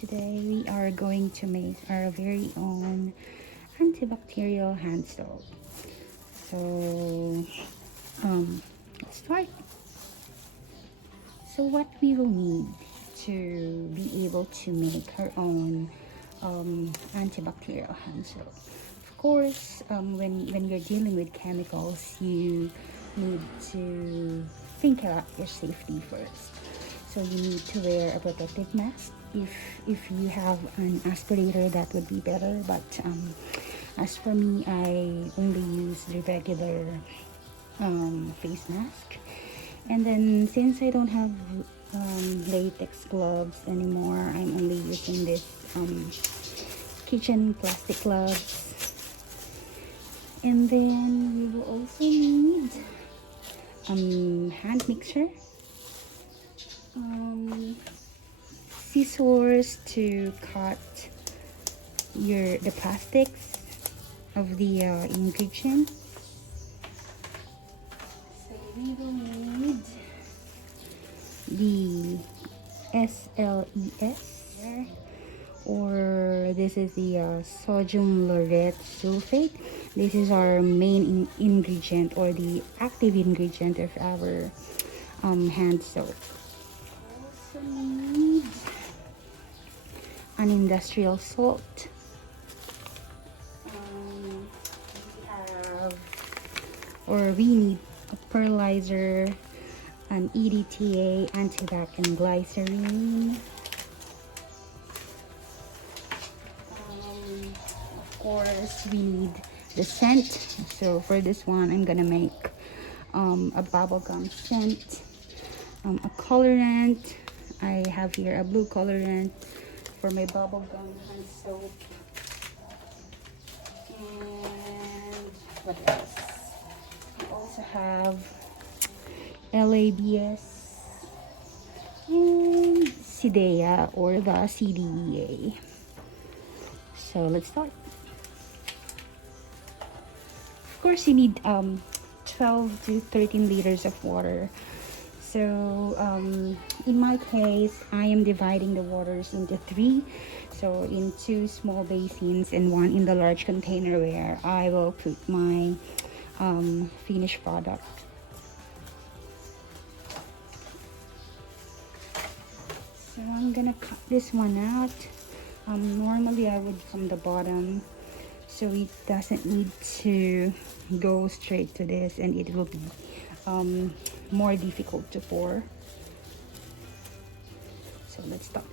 today we are going to make our very own antibacterial hand soap. So, let's start. So what we will need to be able to make our own antibacterial hand soap. Of course, when you're dealing with chemicals, you need to think about your safety first. So you need to wear a protective mask. If you have an aspirator, that would be better. But as for me, I only use the regular face mask. And then since I don't have latex gloves anymore, I'm only using this kitchen plastic gloves. And then we will also need hand mixer, scissors to cut the plastics of the ingredients. So we will need the SLES, or this is the sodium laureth sulfate. This is our main ingredient, or the active ingredient of our hand soap. Also need an industrial salt. We need a PEARLIZER, an EDTA, ANTIBAC, and GLYCERIN. Of course, we need the scent. So for this one, I'm gonna make a bubblegum scent, a colorant. I have here a blue colorant for my bubblegum hand soap. And what else? We also have LABS and CDEA, or the CDEA. So let's start. Of course, you need 12 to 13 liters of water. So in my case, I am dividing the waters into 3. So in 2 small basins and 1 in the large container where I will put my finished product. So I'm gonna cut this one out. Normally I would from the bottom, so it doesn't need to go straight to this, and it will be more difficult to pour. So let's stop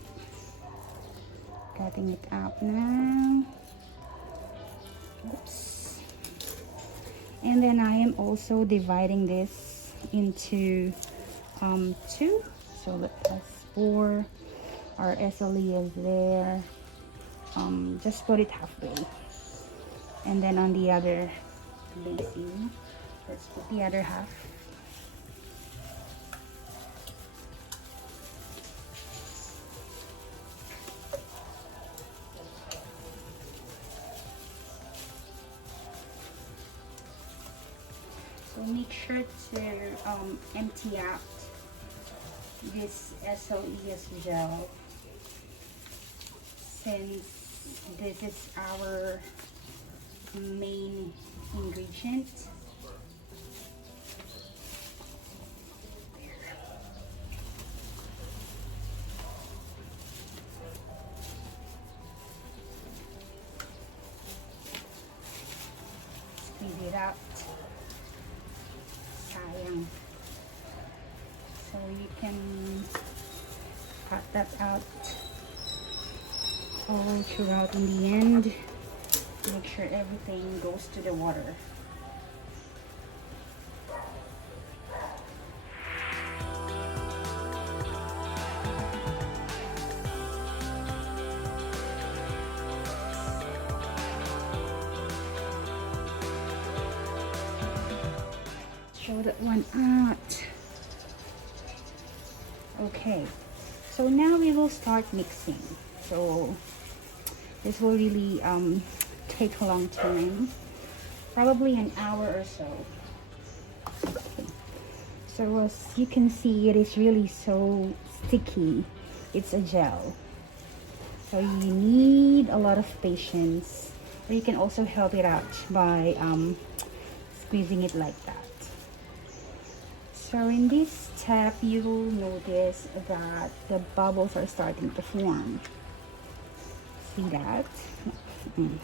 cutting it out now. Oops. And then I am also dividing this into 2. So let's pour our SLES there. Just put it halfway, and then on the other basin, let's put the other half. So make sure to empty out this SLES gel, since this is our main ingredient. Squeeze it out. Sayang. So you can cut that out all throughout in the end. Make sure everything goes to the water. Throw that one out. Okay, so now we will start mixing. So this will really take a long time, probably an hour or so. So as you can see, it is really so sticky. It's a gel. So you need a lot of patience. Or you can also help it out by squeezing it like that. So in this step, you will notice that the bubbles are starting to form. See that?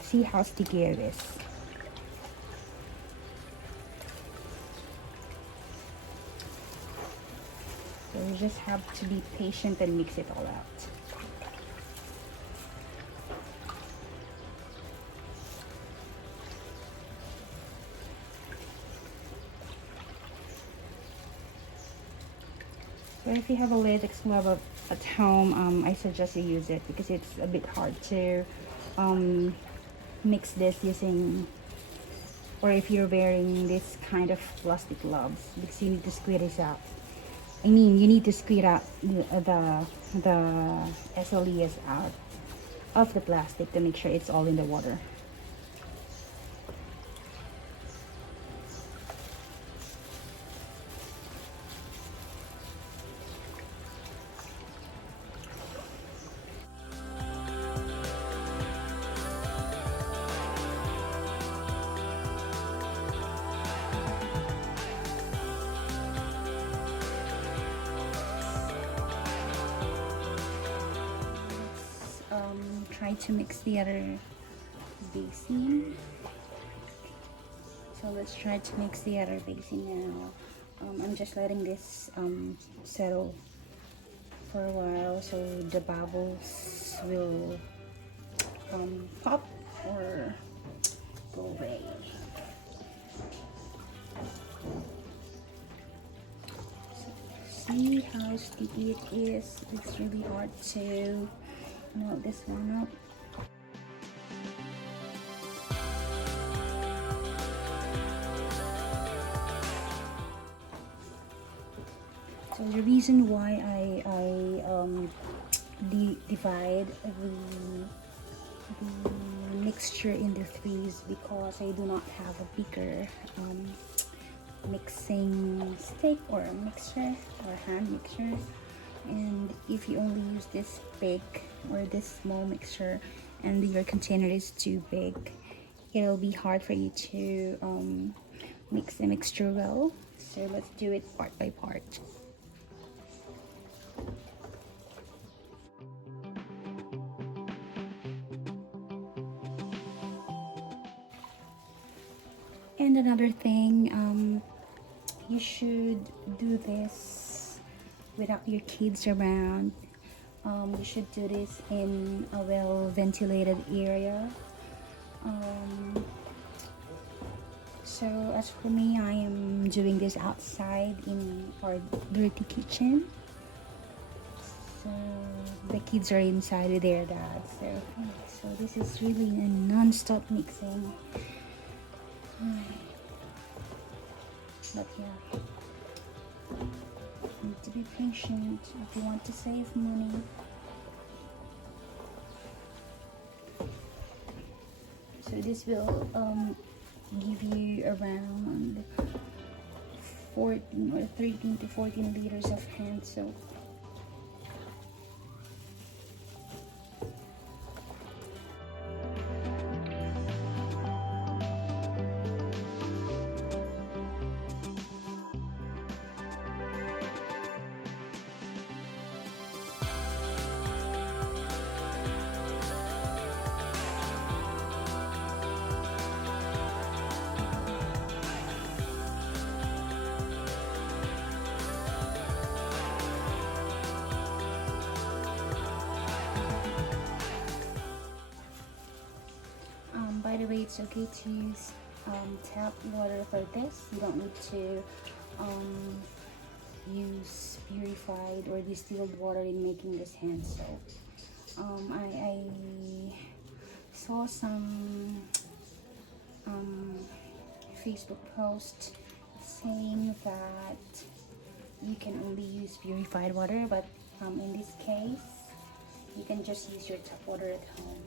See how sticky it is. So you just have to be patient and mix it all out. So if you have a latex glove at home, I suggest you use it because it's a bit hard to mix this using, or if you're wearing this kind of plastic gloves, because you need to squeeze this out. I mean, you need to squeeze out the SLES out of the plastic to make sure it's all in the water. Try to mix the other basin. So let's try to mix the other basin now. I'm just letting this settle for a while so the bubbles will pop or go away. See how sticky it is? It's really hard to melt this one up. So the reason why I divide the mixture in the three is because I do not have a bigger mixing stick or a mixer or hand mixer, and if you only use this big or this small mixer and your container is too big, it'll be hard for you to mix the mixture well. So let's do it part by part. And another thing, you should do this without your kids around. You should do this in a well-ventilated area. So as for me, I am doing this outside in our dirty kitchen. So the kids are inside with their dad. So this is really a non-stop mixing. But yeah, you need to be patient if you want to save money. So this will give you around 14 or 13 to 14 liters of hand soap. By the way, it's okay to use tap water for this. You don't need to use purified or distilled water in making this hand soap. I saw some Facebook post saying that you can only use purified water, but in this case, you can just use your tap water at home.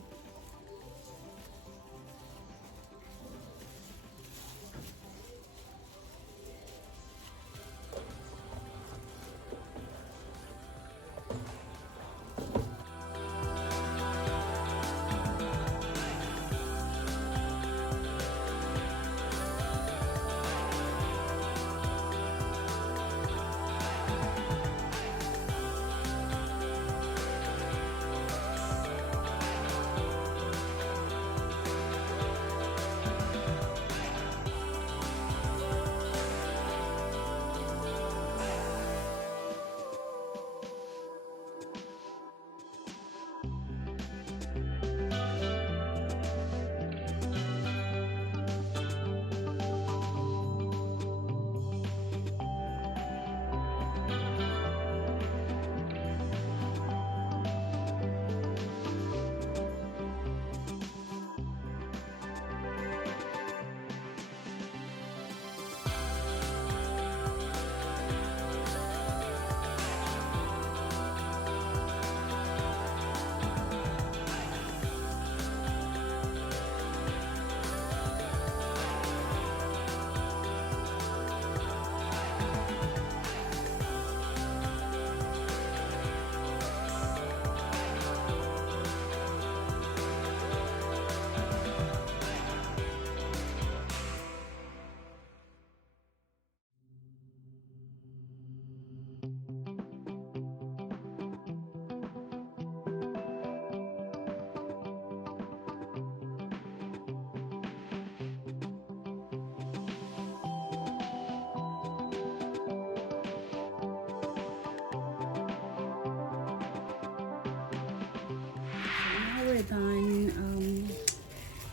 we're done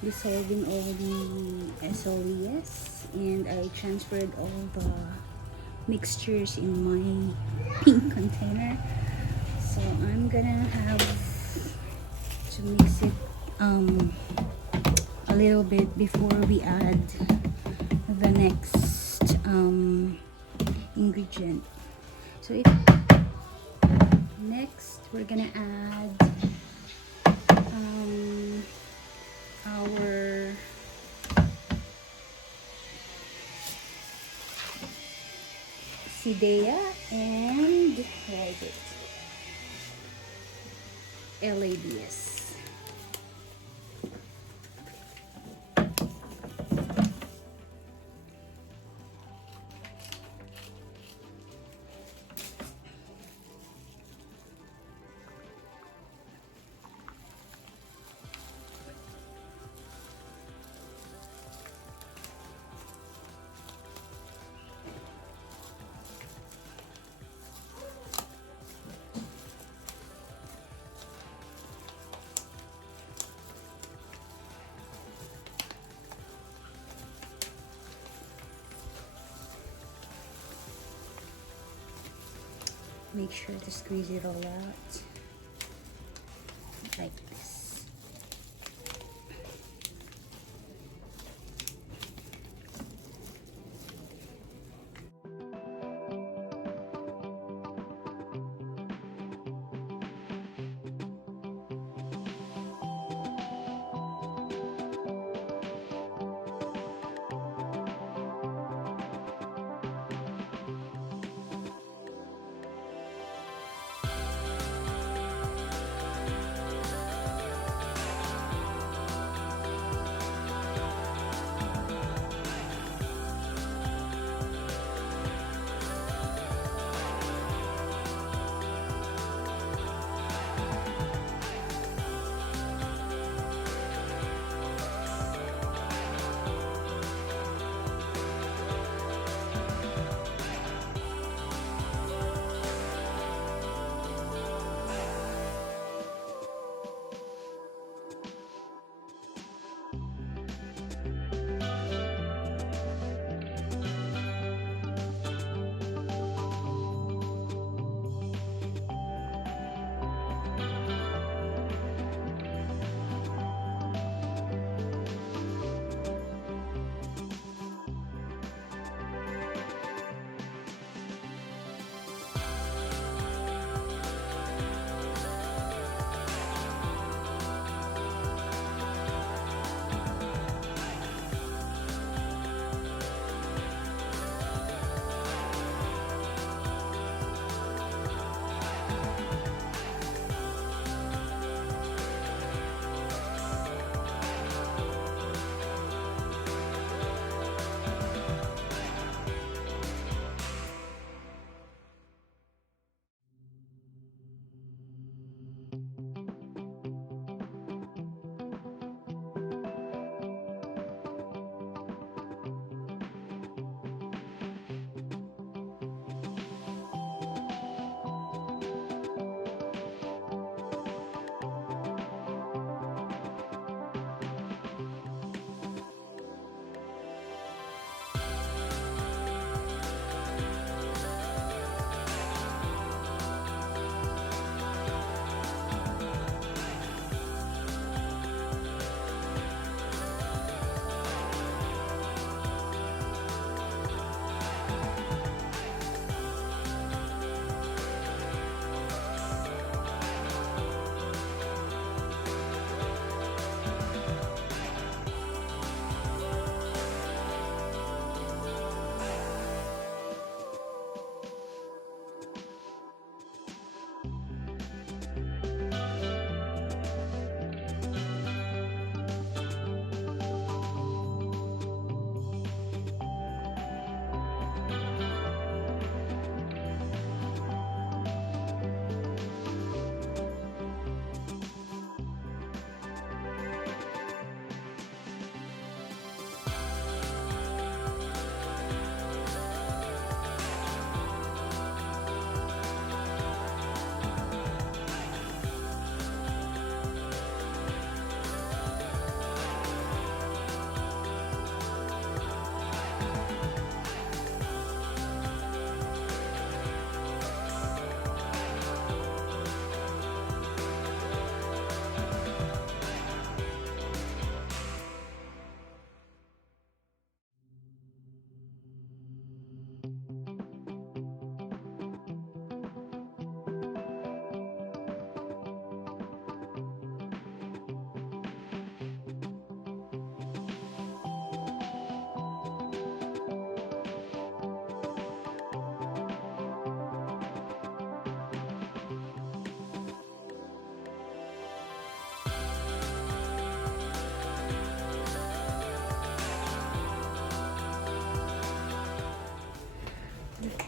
dissolving all the SLES, and I transferred all the mixtures in my pink container. So I'm gonna have to mix it a little bit before we add the next ingredient. So next we're gonna add our CDEA and where is it? LABS. Make sure to squeeze it all out like this.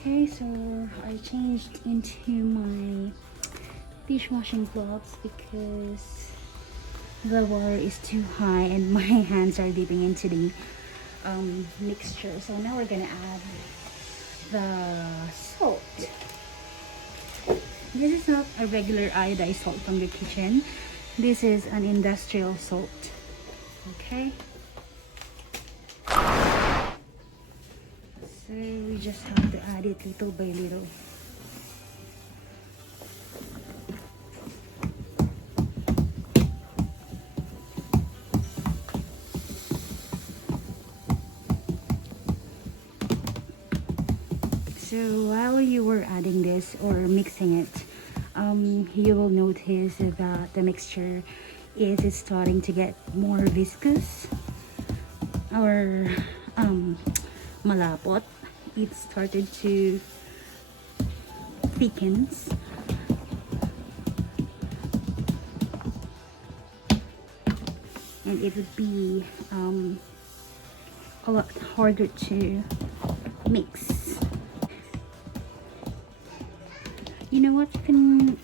Okay, so I changed into my dishwashing gloves because the water is too high and my hands are dipping into the mixture. So now we're gonna add the salt. This is not a regular iodized salt from the kitchen. This is an industrial salt. Okay. So we just have to add it little by little. So while you were adding this or mixing it, you will notice that the mixture is starting to get more viscous or malapot. It started to thickens. And it would be a lot harder to mix. You know what, you can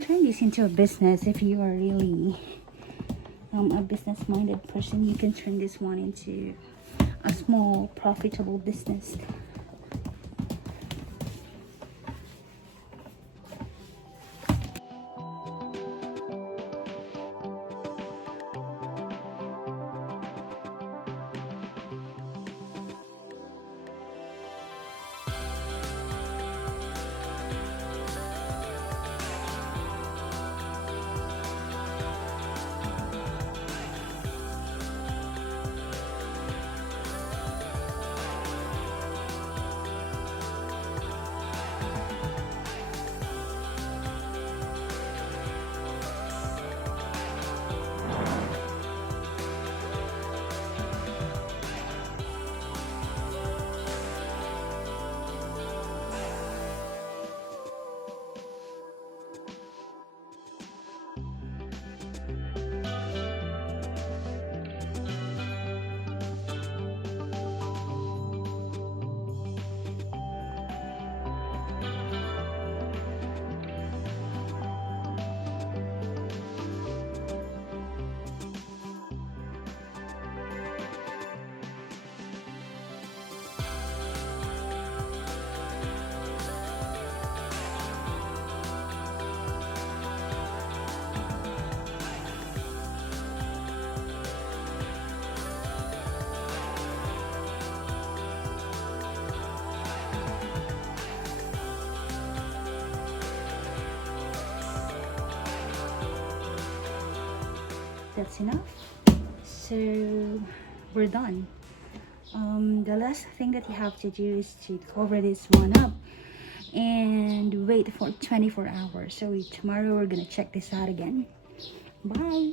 turn this into a business if you are really a business-minded person. You can turn this one into a small profitable business. That's enough. So we're done. The last thing that you have to do is to cover this one up and wait for 24 hours. So tomorrow we're gonna check this out again. Bye.